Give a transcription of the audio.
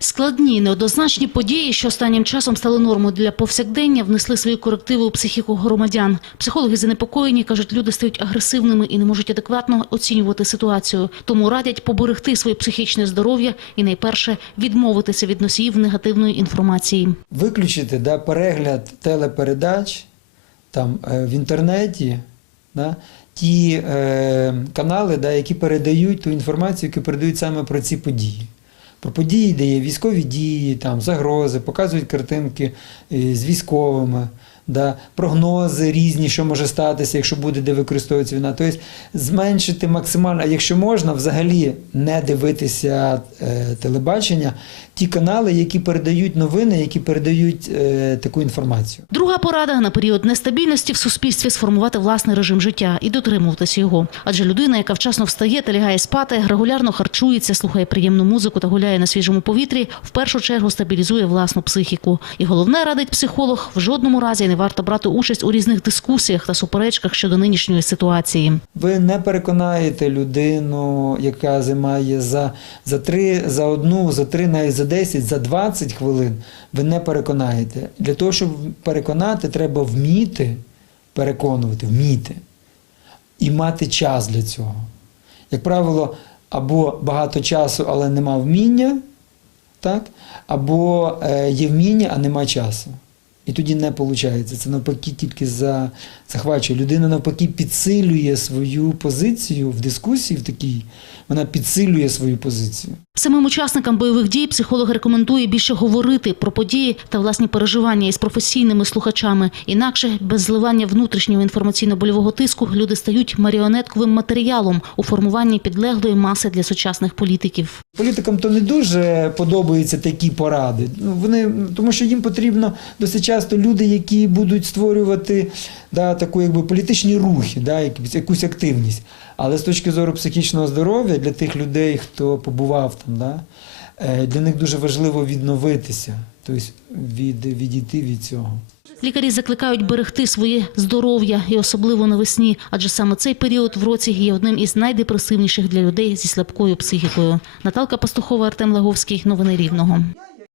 Складні, неоднозначні події, що останнім часом стали нормою для повсякдення, внесли свої корективи у психіку громадян. Психологи занепокоєні, кажуть, люди стають агресивними і не можуть адекватно оцінювати ситуацію. Тому радять поберегти своє психічне здоров'я і найперше відмовитися від носіїв негативної інформації. виключити да, перегляд телепередач там, е, в інтернеті, да, ті е, канали, да, які передають ту інформацію, яку передають саме про ці події. Про події, де є військові дії, там, загрози, показують картинки е, з військовими, да, прогнози різні, що може статися, якщо буде де використовуватися війна. Тобто зменшити максимально, а якщо можна, взагалі не дивитися е, телебачення, ті канали, які передають новини, які передають е, таку інформацію. Друга порада на період нестабільності в суспільстві сформувати власний режим життя і дотримуватися його. Адже людина, яка вчасно встає та лягає спати, регулярно харчується, слухає приємну музику та гуляє на свіжому повітрі, в першу чергу стабілізує власну психіку. І головне радить психолог в жодному разі не варто брати участь у різних дискусіях та суперечках щодо нинішньої ситуації. Ви не переконаєте людину, яка займає за, за три, за одну, за три, навіть за 10, за 20 хвилин. Ви не переконаєте. Для того, щоб переконати, треба вміти переконувати, вміти і мати час для цього. Як правило, або багато часу, але нема вміння, так? або е, є вміння, а нема часу. І тоді не виходить. Це навпаки тільки за, захвачує. Людина навпаки підсилює свою позицію в дискусії в такій, вона підсилює свою позицію. Самим учасникам бойових дій психолог рекомендує більше говорити про події та власні переживання із професійними слухачами. Інакше без зливання внутрішнього інформаційно-больового тиску люди стають маріонетковим матеріалом у формуванні підлеглої маси для сучасних політиків. Політикам то не дуже подобаються такі поради. Ну, вони, тому що їм потрібно досить часто люди, які будуть створювати да, таку якби політичні рухи, да, якусь активність. Але з точки зору психічного здоров'я для тих людей, хто побував там, да, е, для них дуже важливо відновитися, тобто від, відійти від цього. Лікарі закликають берегти своє здоров'я і особливо навесні, адже саме цей період в році є одним із найдепресивніших для людей зі слабкою психікою. Наталка Пастухова, Артем Лаговський. Новини Рівного.